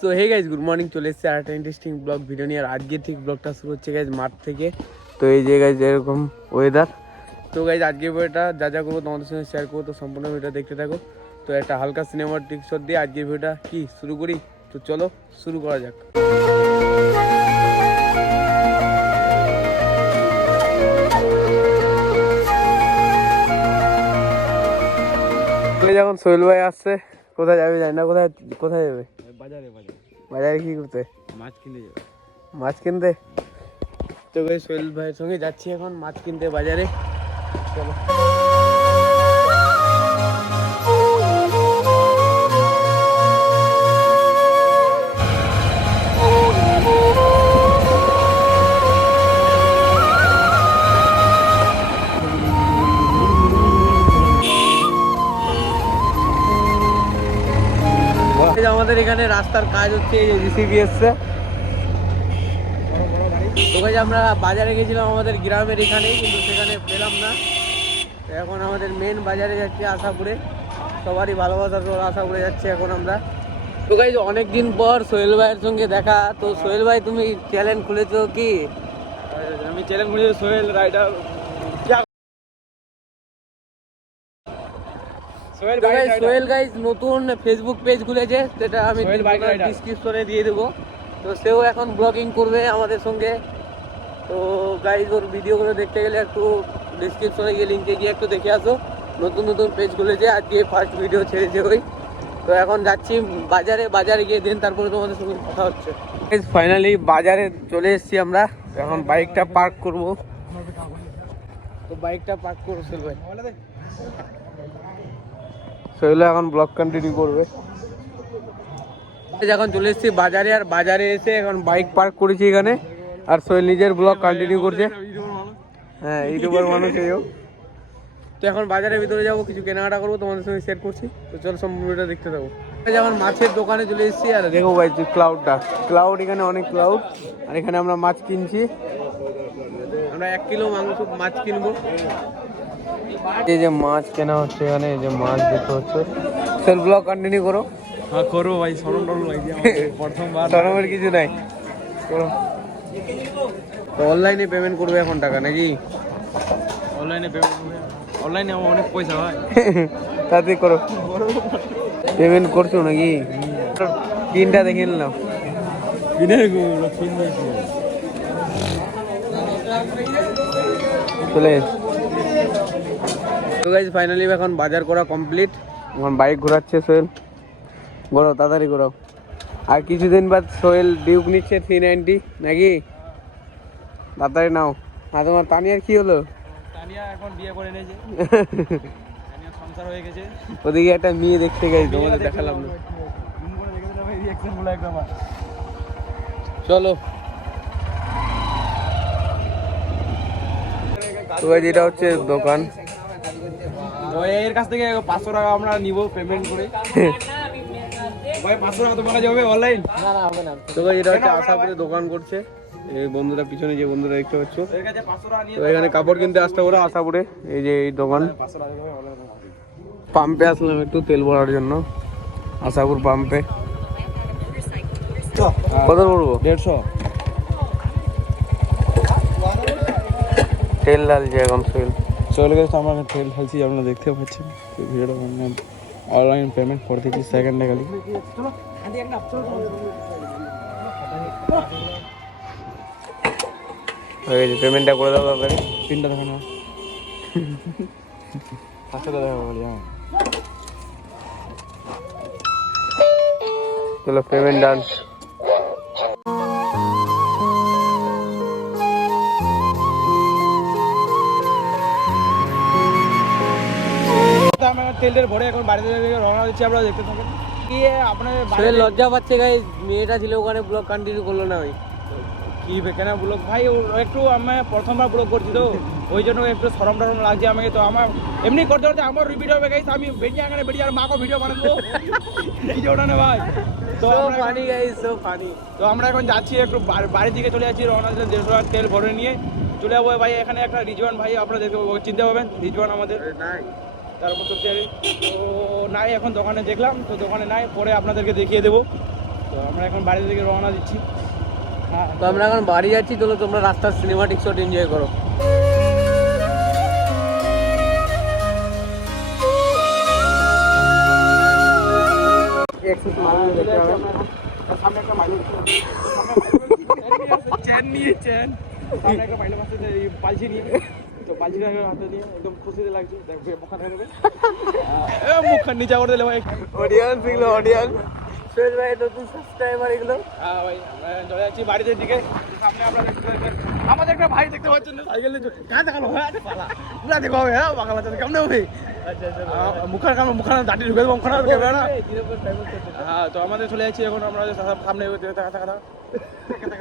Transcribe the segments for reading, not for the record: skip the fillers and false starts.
So hey guys good morning, চলে এসেছে আর একটা ইন্টারেস্টিং ব্লগ ভিডিও নিয়ে। আর আজকে ঠিক ব্লগটা শুরু হচ্ছে গাইজ মাঠ থেকে। তো এই যে গাইজ এরকম ওয়েদার। তো গাইজ আজকে ভিডিওটা যা যা করবো তোমাদের সঙ্গে শেয়ার করবো, তো সম্পূর্ণ ভিডিও দেখতে থাকো। তো একটা হালকা সিনেমার টিক শট দিয়ে আজকে ভিডিওটা কি শুরু করি। তো চলো শুরু করা যাক। যখন সোহেল ভাই আসছে, কোথায় যাবে জানি না, কোথায় কোথায় যাবে? বাজারে বাজারে কি করতে? মাছ কিনতে যাবে। মাছ কিনতে। তো ভাই সোহেল ভাইয়ের সঙ্গে যাচ্ছি এখন মাছ কিনতে বাজারে। চলো। আমাদের এখানে রাস্তার কাজ হচ্ছে, এই জিসিবি এসছে। তো ভাই আমরা বাজারে গেছিলাম আমাদের গ্রামের এখানেই, কিন্তু সেখানে পেলাম না। তো এখন আমাদের মেন বাজারে যাচ্ছি আশাপুরে, সবারই ভালোবাসার আশাপুরে যাচ্ছি এখন আমরা। তো গাইজ অনেকদিন পর সোহেল ভাইয়ের সঙ্গে দেখা। তো সোহেল ভাই তুমি চ্যানেল খুলেছো কি? আমি চ্যানেল খুলেছি সোহেল রাইডার। সোহেল গাইজ নতুন ফেসবুক পেজ খুলেছে, সেটা আমি সোহেল বাইক রাইডার ডিসক্রিপশনে দিয়ে দেবো। তো সেও এখন ব্লগিং করবে আমাদের সঙ্গে। তো গাইজ ওর ভিডিওগুলো দেখতে গেলে একটু ডিসক্রিপশনে গিয়ে লিঙ্কে গিয়ে একটু দেখে আসো। নতুন নতুন পেজ খুলেছে, আজকে ফার্স্ট ভিডিও ছেড়েছে ওই। তো এখন যাচ্ছি বাজারে গিয়ে দিন তারপরে তোমাদের সঙ্গে কথা হচ্ছে। ফাইনালি বাজারে চলে এসেছি আমরা, এখন বাইকটা পার্ক করব। তো বাইকটা পার্ক করবো সোহেল ভাই। সোহেল এখন ব্লগ কন্টিনিউ করবে। এখন চলে এসেছি বাজারে, আর বাজারে এসে এখন বাইক পার্ক করেছি এখানে, আর সোহেল নিজের ব্লগ কন্টিনিউ করছে। হ্যাঁ, ইউটিউবার মানুষ এও। তো এখন বাজারের ভিতরে যাবো, কিছু কেনাকাটা করবো, তোমাদের সঙ্গে শেয়ার করছি। তো চলো সম্পূর্ণ ভিডিওটা দেখতে থাকো। যেমন মাছের দোকানে চলে এসেছি, আর দেখো ভাই ক্লাউড এখানে অনেক ক্লাউড। আর এখানে আমরা মাছ কিনছি, আমরা 1 কিলো মাছ কিনবো। এই যে মাছ কেনা হচ্ছে এখানে, এই যে মাছ দেখতে হচ্ছে। সোহেল ব্লগ কন্টিনিউ করো। হ্যাঁ করবো ভাই, সরম টরম লাগছে প্রথমবার। সরমের কিছু নাই, করো। তো অনলাইনে পেমেন্ট করবে এখন টাকা নাকি? অনলাইনে পেমেন্ট, অনলাইনে আমার অনেক পয়সা হয়। তাতে করো, পেমেন্ট করছো নাকি? তিনটা দেখে নিলাম। চলে তো গাইজ ফাইনালি এখন বাজার করা কমপ্লিট। এখন বাইক ঘোরাচ্ছে সোহেল, ঘোরাও তাড়াতাড়ি ঘোরাও। আর কিছুদিন বাদ সোহেল ডিউক নিচ্ছে 390 নাকি? তাড়াতাড়ি নাও। আর তোমার তানিয়ার কি হলো? তানিয়া এখন বিয়ে করে নিয়েছে, তানিয়া সংসার হয়ে গেছে। ওদিকে একটা মেয়ে দেখতে গেছি, তোমাদের দেখালাম না। চলো। তো এটা হচ্ছে দোকান। এর কাছ থেকে 500 টাকা আমরা নিব পেমেন্ট করে। ভাই 500 টাকা তোমার কাছে হবে অনলাইন? না না হবে না। তো এটা হচ্ছে আশাপুরে দোকান করছে এই বন্ধুরা, পিছনে যে বন্ধুরা দেখতে পাচ্ছ। তো এখানে কাপড় কিনতে আসতে পারো আশাপুরে, এই যে এই দোকান। পাম্পে আসলাম একটু তেল ভরার জন্য, আশাপুর পাম্পে। কত পড়বো? 150। তেল ঢালছে এখন সোহেল। চলে গেছে, আমরা তেল ঢালছি, আপনারা দেখতে পাচ্ছেন। ভিডিওটা অনলাইন পেমেন্ট করে দিচ্ছি সেকেন্ডে খালি। হয়ে গেছে, পেমেন্টটা করে দাও তাড়াতাড়ি। পিনটা দেখো না, হাসতে দেখো বলি। হ্যাঁ চলো পেমেন্ট ডান। তেলের ভরে এখন বাড়িতে রওনা দিচ্ছি, আমরা দেখতে থাকেন। গিয়ে আপনার লজ্জা পাচ্ছে গাইস, মেয়েটা ছিল ওখানে, ব্লগ কন্টিনিউ করলো না ওই। কি কেন ব্লগ ভাই, একটু আমি প্রথমবার ব্লগ করছি, তো ওই জন্য একটু সরম টরম লাগছে আমাকে। তো আমার এমনি করতে করতে আমার রিপিট হবে গাইস, আমি বেরিয়ে আগে বেরিয়ে আর মাকে ভিডিও বানাবো কি ওটা না ভাই। তো ফানি গাইস, সো ফানি। তো আমরা এখন যাচ্ছি, একটু বাড়ির দিকে চলে যাচ্ছি, রওনা দিলে 150 টাকা তেল ভরে নিয়ে চলে যাবো ভাই। এখানে একটা রিজওয়ান ভাই, আপনারা দেখতে চিনতে পাবেন, রিজওয়ান আমাদের তারপর তো নাই, এখন দোকানে দেখলাম, তো দোকানে নাই, পরে আপনাদেরকে দেখিয়ে দেবো। তো আমরা এখন বাড়ি থেকে রওনা দিচ্ছি। তো আমরা এখন বাড়ি যাচ্ছি, চলো তোমরা রাস্তার সিনেমাটিক শট এনজয় করো। সামনে একটা মাইলেজ চেন নিয়ে চেন সামনে একটা মাইলেজ আছে পালছি নিয়ে, তো পালছিটা হাতে নিয়ে একদম খুশিতে লাগছে। দেখবে মুখখান নেবে মুখখান নিচে করে দিলে ভাই। অডিয়েন্স এগুলো অডিয়েন্স সোহেল ভাই নতুন সাবস্ক্রাইবার এগুলো। হ্যাঁ ভাই আমরা চলে যাচ্ছি বাড়িতে দিকে। সামনে আমরা দেখতে পাচ্ছেন আমাদের একটা ভাই দেখতে পাচ্ছেন না, সাইকেল নিয়ে কাঁ দেখালো হ্যাঁ পালা পুরা দেখো হবে হ্যাঁ বাংলা বাচ্চা কেমন হবে মুখার কাম মুখান দাঁড়িয়ে ঢুকে দেবো মুখান ক্যামেরা না। হ্যাঁ তো আমাদের চলে যাচ্ছি এখন আমরা সামনে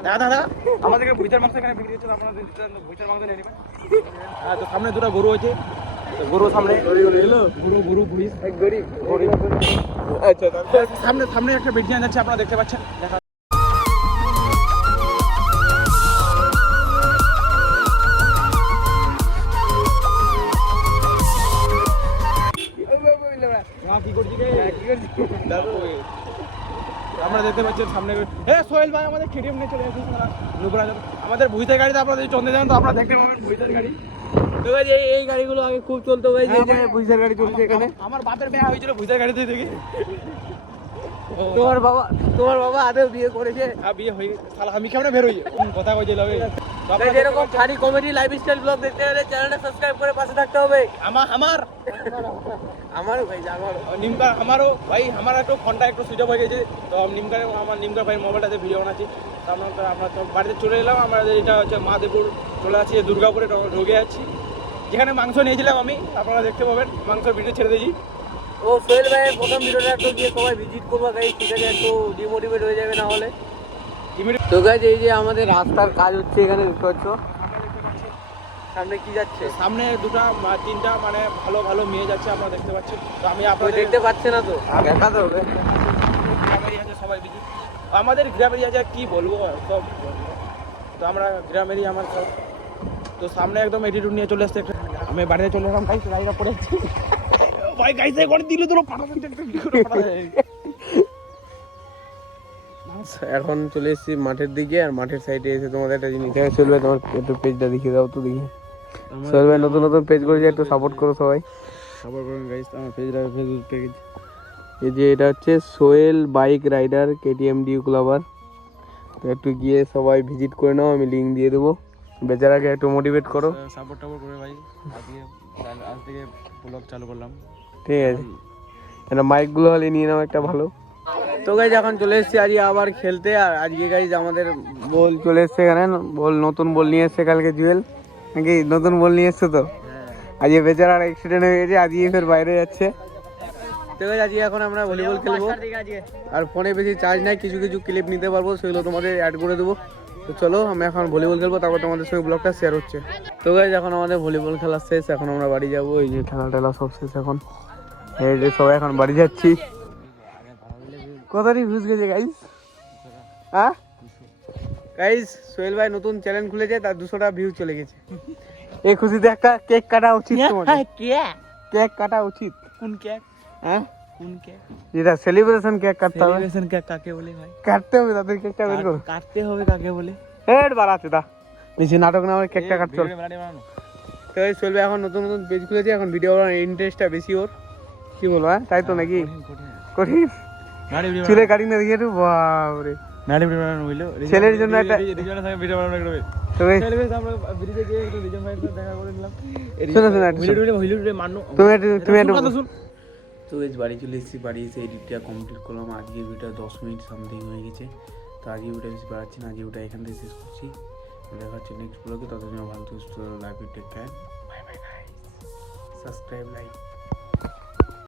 দাদা আমাদেরকে ভুইচার মাংস এখানে বিক্রি হচ্ছে, আপনাদের ভুইচার মাংস নিয়ে নেবেন। হ্যাঁ তো সামনে দুটো গরু আছে, গরু সামনে গরু ভুই গরিব আচ্ছা সামনে সামনে একটা বেডিয়ান যাচ্ছে আপনারা দেখতে পাচ্ছেন। দেখা কি করছি আমরা দেখতে পাচ্ছি সামনে সোহেল ভাই আমাদের কেটিএম নিয়ে চলে আসছে আমাদের ভুইতের গাড়িতে আপনারা যদি চন্দ্রে যান তো আপনারা দেখতে পাবেন ভুইতের গাড়ি। তো ভাই এই গাড়িগুলো আগে খুব চলতো ভাই, যে বুঝার গাড়ি চলছে এখানে। আমার বাপের বিয়ে হয়েছিল ভুইতের গাড়িতে দেখি। তোমার বাবা আদেও বিয়ে করেছে? হ্যাঁ বিয়ে হয়ে শালা আমি কেমন বের হই কথা কইতে হবে। যেরকম ফানি কমেডি লাইফস্টাইল ব্লগ দেখতে হলে চ্যানেলটা সাবস্ক্রাইব করে পাশে থাকতে হবে। আমারও ভাই আমারও নিমকা আমারও ভাই আমার একটু ফোনটা একটু সুইচ অফ হয়ে গেছে, তো নিমকা ভাই মোবাইলটাতে ভিডিও বানাচ্ছি। তো আমরা তো বাড়িতে চলে এলাম। আমাদের এটা হচ্ছে মাদেপুর চলে আসছি, দুর্গাপুরে ঢুকে যাচ্ছি, যেখানে মাংস নিয়েছিলাম আমি, আপনারা দেখতে পাবেন মাংসের ভিডিও ছেড়ে দিয়েছি। ও সোহেল ভাইয়ের প্রথম ভিডিওটা একটু গিয়ে সবাই ভিজিট করবো গাইজ, ঠিক আছে? একটু ডিমোটিভেট হয়ে যাবে না হলে। তো গাইজ এই যে আমাদের রাস্তার কাজ হচ্ছে এখানে দেখতে পাচ্ছ। সামনে কি যাচ্ছে? সামনে তিনটা মানে ভালো ভালো মেয়ে যাচ্ছে আপনারা দেখতে পাচ্ছেন। তো আমি আপনাদের দেখতে পাচ্ছে না তো দেখাতে হবে। গ্রামেরই আছে সবাই বিজি, আমাদের গ্রামেরই আছে কি বলবো সব। তো আমরা গ্রামেরই আমার সব। তো সামনে একদম এটিটিউড নিয়ে চলে আসছে। আমি বাড়িতে চলে এলাম, গাইস রাইডা পড়েছি ভাই গাইসে করে দিলে তো এখন চলে এসেছি মাঠের দিকে, আর মাঠের সাইডে এসে তোমাদের একটা জিনিস দেখা চলবে। তোমার একটু পেজটা দেখিয়ে দাও তো দেখি। সোহেল ভাই নতুন নতুন পেজ করেছে, একটু সাপোর্ট করো সবাই। সাপোর্ট করুন গাইস আমার পেজটা, ফেসবুক পেজ। এই যে এটা হচ্ছে সোহেল বাইক রাইডার কেটিএম ডিউ ক্লাবার। তো একটু গিয়ে সবাই ভিজিট করে নাও, আমি লিঙ্ক দিয়ে দেবো। বেচারাকে একটু মোটিভেট করো, সাপোর্ট করে ভাই। আজ থেকে ব্লগ চালু করলাম, ঠিক আছে? এটা মাইকগুলো হলে নিয়ে নাও একটা ভালো। তো গাইজ এখন চলে এসেছি আজকে আবার খেলতে। আর আজকে গাইজ আমাদের বল চলে এসছে এখানে, বল নতুন বল নিয়ে এসছে কালকে জুয়েল, নাকি নতুন বল নিয়ে এসছে? তো আজকে বেচারার অ্যাক্সিডেন্ট হয়ে গেছে, আজকে ফের বাইরে যাচ্ছে। তো গাইজ আজকে এখন আমরা ভলিবল খেলবো। আর ফোনে বেশি চার্জ নাই, কিছু কিছু ক্লিপ নিতে পারবো, সেগুলো তোমাদের অ্যাড করে দেবো। তো চলো আমি এখন ভলিবল খেলবো, তারপর তোমাদের সঙ্গে ব্লগটা শেয়ার হচ্ছে। তো গাইজ এখন আমাদের ভলিবল খেলা শেষ, এখন আমরা বাড়ি যাবো। এই যে খেলা টেলা সব শেষ এখন, এই যে সবাই এখন বাড়ি যাচ্ছি। কতটি ভিউজ গেছে গাইজ? হ্যাঁ গাইজ সোহেল ভাই নতুন চ্যানেল খুলেছে, তার 200টা ভিউ চলে গেছে। এই খুশিতে একটা কেক কাটা উচিত তোমাদের। কেক কাটা উচিত। কোন কেক? হ্যাঁ কোন কেক? যেটা সেলিব্রেশন কেক কাটতে হবে। সেলিব্রেশন কেক কাকে বলে ভাই? কাটতে হবে, তাদের কেকটা বের করো। কাটতে হবে কাকে বলে? হেড বাড়াতে দা বেশি নাটক না, আমার কেকটা কাটতে হবে। তো এই সোহেল ভাই এখন নতুন নতুন পেজ খুলেছে, এখন ভিডিও ইন্টারেস্টটা বেশি ওর, কি বলবো? হ্যাঁ তাই তো নাকি? কঠিন চুলে কাটিং না দেখি একটু, বাপরে ছেলের জন্য একটা তো বাড়ি চলে এসেছি, বাড়ি এসে এডিটটা কমপ্লিট করলাম। আজকে ভিডিওটা 10 মিনিট সামথিং হয়ে গেছে। তো আজকে ভিডিও বেশি বাড়াচ্ছি না, আজকে ভিডিও এখান থেকে শেষ করছি। দেখা হচ্ছে নেক্সট ব্লগে, ততদিন ভালো সুস্থ life take care, bye bye guys, subscribe like.